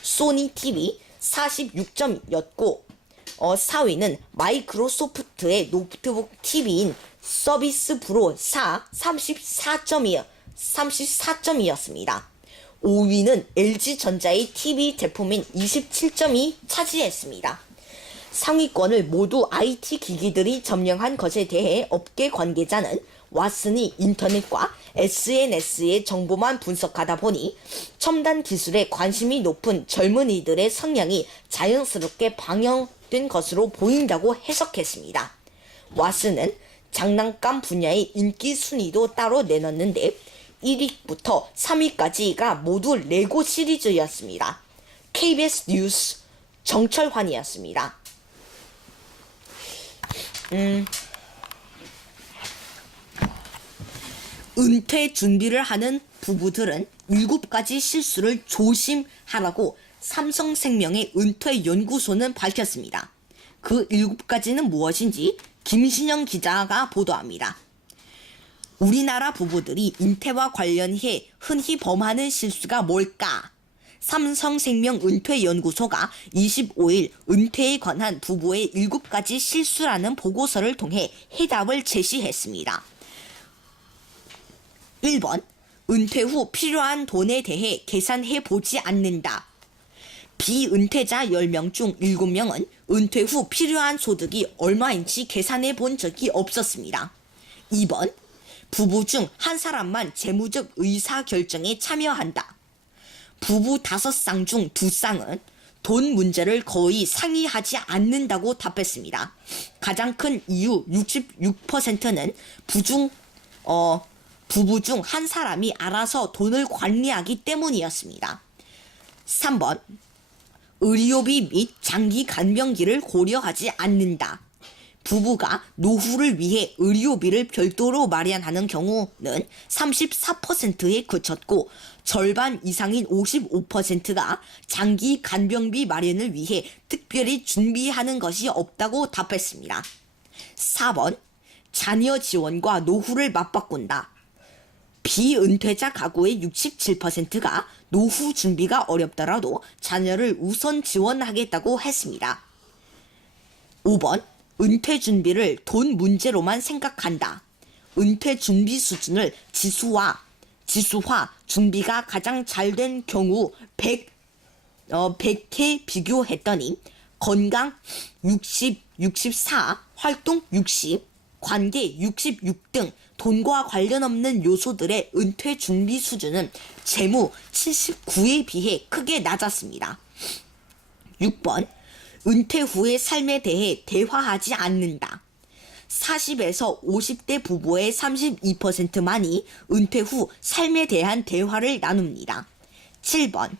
소니 TV 46점이었고 4위는 마이크로소프트의 노트북 TV인 서비스 프로 4 34점이었습니다. 5위는 LG전자의 TV 제품인 27점이 차지했습니다. 상위권을 모두 IT 기기들이 점령한 것에 대해 업계 관계자는 왓슨이 인터넷과 SNS의 정보만 분석하다 보니 첨단 기술에 관심이 높은 젊은이들의 성향이 자연스럽게 반영된 것으로 보인다고 해석했습니다. 왓슨은 장난감 분야의 인기 순위도 따로 내놨는데 1위부터 3위까지가 모두 레고 시리즈였습니다. KBS 뉴스 정철환이었습니다. 은퇴 준비를 하는 부부들은 7가지 실수를 조심하라고 삼성생명의 은퇴연구소는 밝혔습니다. 그 7가지는 무엇인지 김신영 기자가 보도합니다. 우리나라 부부들이 은퇴와 관련해 흔히 범하는 실수가 뭘까? 삼성생명 은퇴연구소가 25일 은퇴에 관한 부부의 7가지 실수라는 보고서를 통해 해답을 제시했습니다. 1번, 은퇴 후 필요한 돈에 대해 계산해 보지 않는다. 비은퇴자 10명 중 7명은 은퇴 후 필요한 소득이 얼마인지 계산해 본 적이 없었습니다. 2번, 부부 중 한 사람만 재무적 의사결정에 참여한다. 부부 5쌍 중 2쌍은 돈 문제를 거의 상의하지 않는다고 답했습니다. 가장 큰 이유 66%는 부부 중 한 사람이 알아서 돈을 관리하기 때문이었습니다. 3번, 의료비 및 장기 간병기를 고려하지 않는다. 부부가 노후를 위해 의료비를 별도로 마련하는 경우는 34%에 그쳤고 절반 이상인 55%가 장기 간병비 마련을 위해 특별히 준비하는 것이 없다고 답했습니다. 4번, 자녀 지원과 노후를 맞바꾼다. 비은퇴자 가구의 67%가 노후 준비가 어렵더라도 자녀를 우선 지원하겠다고 했습니다. 5번, 은퇴 준비를 돈 문제로만 생각한다. 은퇴 준비 수준을 지수화 준비가 가장 잘 된 경우 100회 비교했더니 건강 60, 64, 활동 60, 관계 66 등 돈과 관련 없는 요소들의 은퇴 준비 수준은 재무 79에 비해 크게 낮았습니다. 6번, 은퇴 후의 삶에 대해 대화하지 않는다. 40에서 50대 부부의 32%만이 은퇴 후 삶에 대한 대화를 나눕니다. 7번,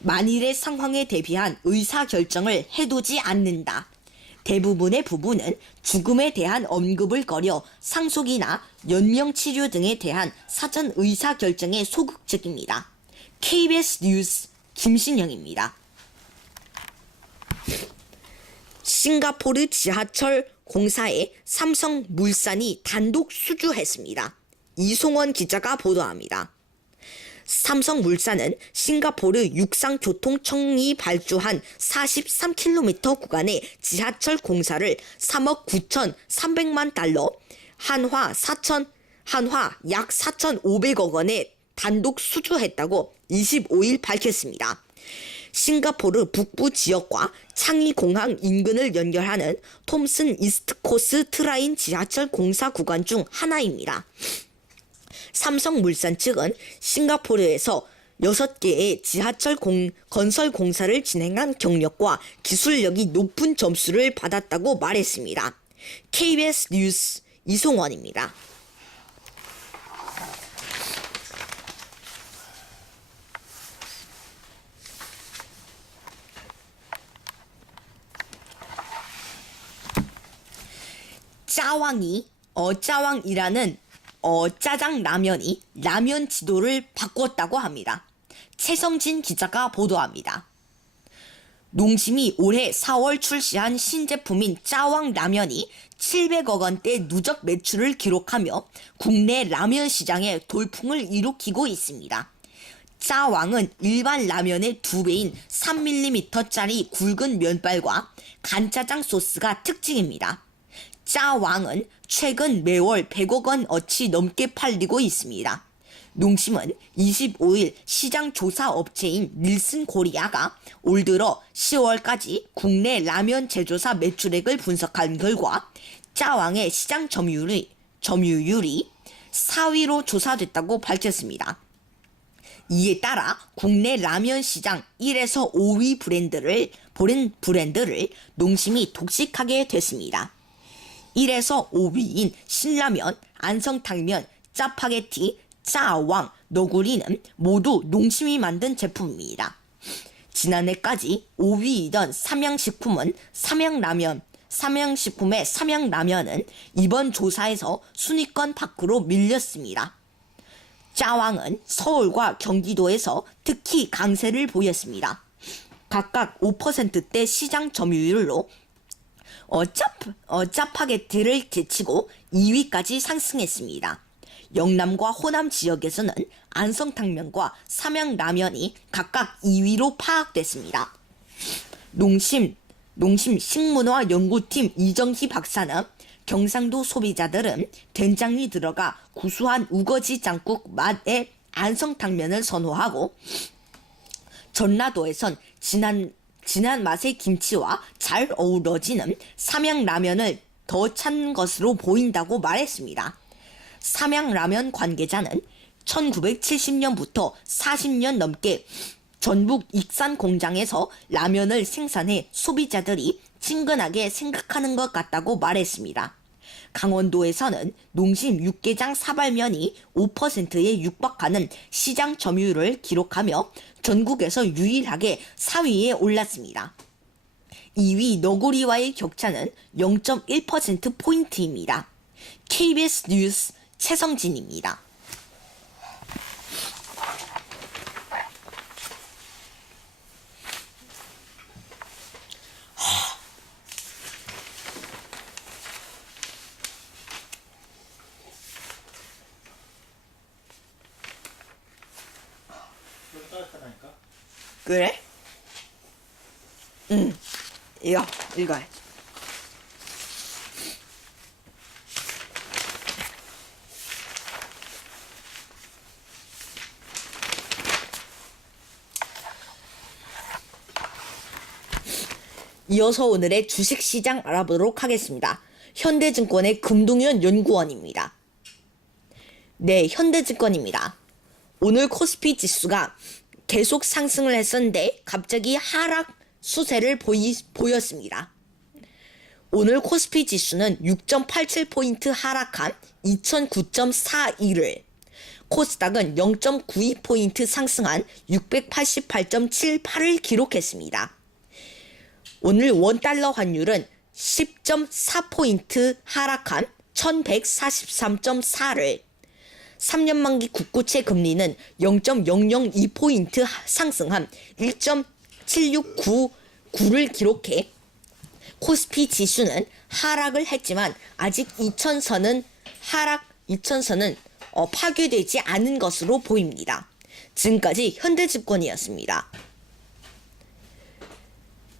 만일의 상황에 대비한 의사결정을 해두지 않는다. 대부분의 부부는 죽음에 대한 언급을 꺼려 상속이나 연명치료 등에 대한 사전 의사결정에 소극적입니다. KBS 뉴스 김신영입니다. 싱가포르 지하철 공사에 삼성물산이 단독 수주했습니다. 이송원 기자가 보도합니다. 삼성물산은 싱가포르 육상교통청이 발주한 43km 구간의 지하철 공사를 3억 9,300만 달러, 한화 약 4,500억 원에 단독 수주했다고 25일 밝혔습니다. 싱가포르 북부 지역과 창이 공항 인근을 연결하는 톰슨 이스트코스 트라인 지하철 공사 구간 중 하나입니다. 삼성물산 측은 싱가포르에서 6개의 지하철 건설 공사를 진행한 경력과 기술력이 높은 점수를 받았다고 말했습니다. KBS 뉴스 이송원입니다. 짜왕이라는 짜장라면이 라면 지도를 바꿨다고 합니다. 최성진 기자가 보도합니다. 농심이 올해 4월 출시한 신제품인 짜왕라면이 700억 원대 누적 매출을 기록하며 국내 라면 시장에 돌풍을 일으키고 있습니다. 짜왕은 일반 라면의 2배인 3mm짜리 굵은 면발과 간짜장 소스가 특징입니다. 짜왕은 최근 매월 100억 원 어치 넘게 팔리고 있습니다. 농심은 25일 시장 조사 업체인 닐슨 코리아가 올 들어 10월까지 국내 라면 제조사 매출액을 분석한 결과 짜왕의 시장 점유율이 4위로 조사됐다고 밝혔습니다. 이에 따라 국내 라면 시장 1에서 5위 브랜드를 농심이 독식하게 됐습니다. 1에서 5위인 신라면, 안성탕면, 짜파게티, 짜왕, 너구리는 모두 농심이 만든 제품입니다. 지난해까지 5위이던 삼양식품의 삼양라면은 이번 조사에서 순위권 밖으로 밀렸습니다. 짜왕은 서울과 경기도에서 특히 강세를 보였습니다. 각각 5%대 시장 점유율로 짜파게티를 제치고 2위까지 상승했습니다. 영남과 호남 지역에서는 안성탕면과 삼양라면이 각각 2위로 파악됐습니다. 농심 식문화 연구팀 이정희 박사는 경상도 소비자들은 된장이 들어가 구수한 우거지 장국 맛의 안성탕면을 선호하고 전라도에선 진한 맛의 김치와 잘 어우러지는 삼양라면을 더 찾는 것으로 보인다고 말했습니다. 삼양라면 관계자는 1970년부터 40년 넘게 전북 익산 공장에서 라면을 생산해 소비자들이 친근하게 생각하는 것 같다고 말했습니다. 강원도에서는 농심 육개장 사발면이 5%에 육박하는 시장 점유율을 기록하며 전국에서 유일하게 4위에 올랐습니다. 2위 너구리와의 격차는 0.1%포인트입니다. KBS 뉴스 최성진입니다. 그래? 응. 읽어. 이어서 오늘의 주식시장 알아보도록 하겠습니다. 현대증권의 금동현 연구원입니다. 네, 현대증권입니다. 오늘 코스피 지수가 계속 상승을 했었는데 갑자기 하락 수세를 보였습니다. 오늘 코스피 지수는 6.87포인트 하락한 2009.41을, 코스닥은 0.92포인트 상승한 688.78을 기록했습니다. 오늘 원달러 환율은 10.4포인트 하락한 1143.4를, 3년 만기 국고채 금리는 0.002포인트 상승한 1.7699를 기록해 코스피 지수는 하락을 했지만 아직 2000선은 파괴되지 않은 것으로 보입니다. 지금까지 현대증권이었습니다.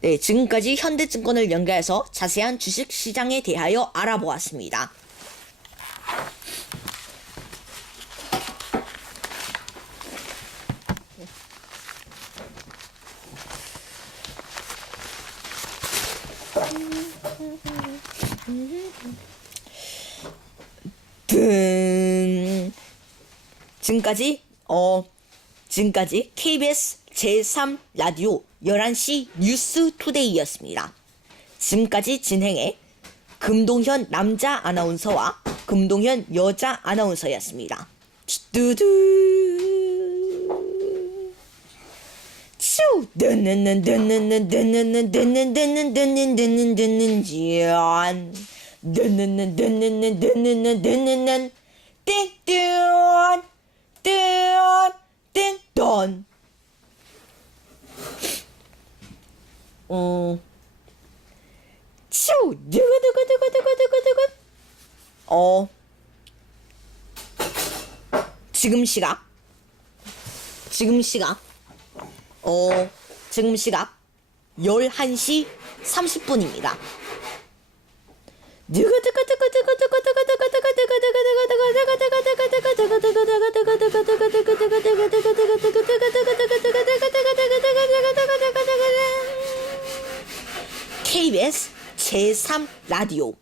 네, 지금까지 현대증권을 연결해서 자세한 주식시장에 대하여 알아보았습니다. 지금까지 KBS 제3라디오 11시 뉴스 투데이였습니다. 지금까지 진행해 금동현 남자 아나운서와 금동현 여자 아나운서였습니다. 뚜두 츄 지금 시각 지금 시각 11시 30분입니다. KBS 제3라디오